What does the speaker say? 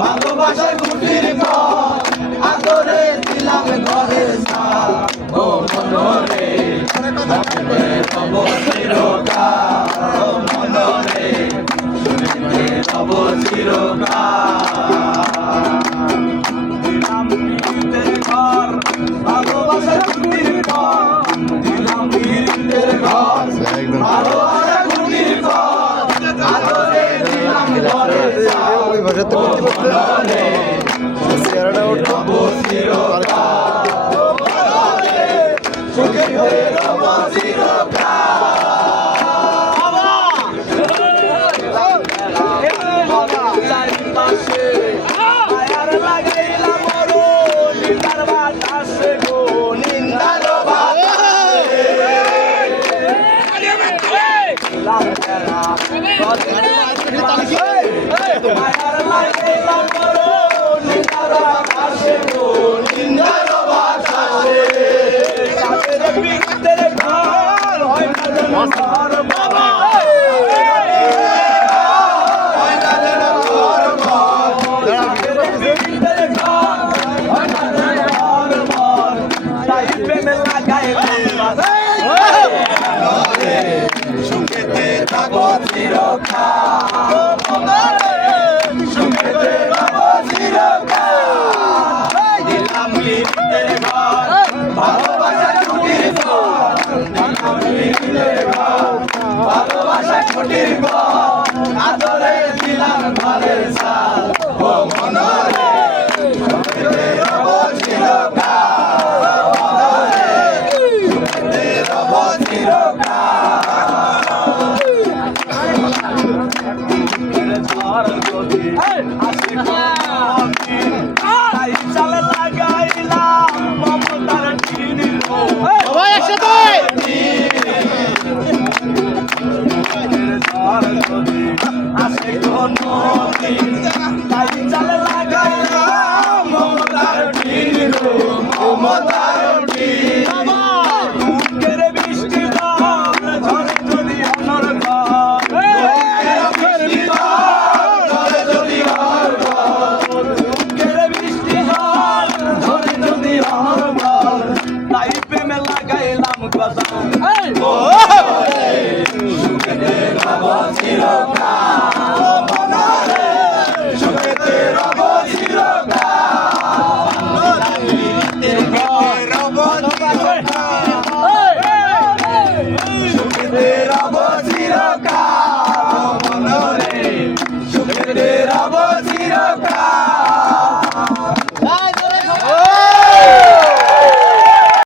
ভালোবাসার খুঁটির ঘর আদরে দিলাম ঘরের সাল ও মনরে থাকবে তব চিরকাল ও মনরে শুনবে তব চিরকাল দিলাম পীড়িতের ঘর ভালোবাসার খুঁটির ঘর দিলাম পীড়িতের ঘর ভালোবাসার খুঁটির ঘর আদরে দিলাম ঘরের সাল ওই ভাষাতে করতে পারতে চেহারাটা উঠতো সুখেতে থাকো চিরকাল সুখেতে থাকো চিরকাল দিলাম পীড়িতের ঘর ভালোবাসার খুঁটির ঘর দিলাম পীড়িতের ঘর ভালোবাসার খুঁটির ঘর আদরে দিলাম ঘরের সাল ও মনরে সুখেতে থাকো চিরকাল সুখেতে থাকো চিরকাল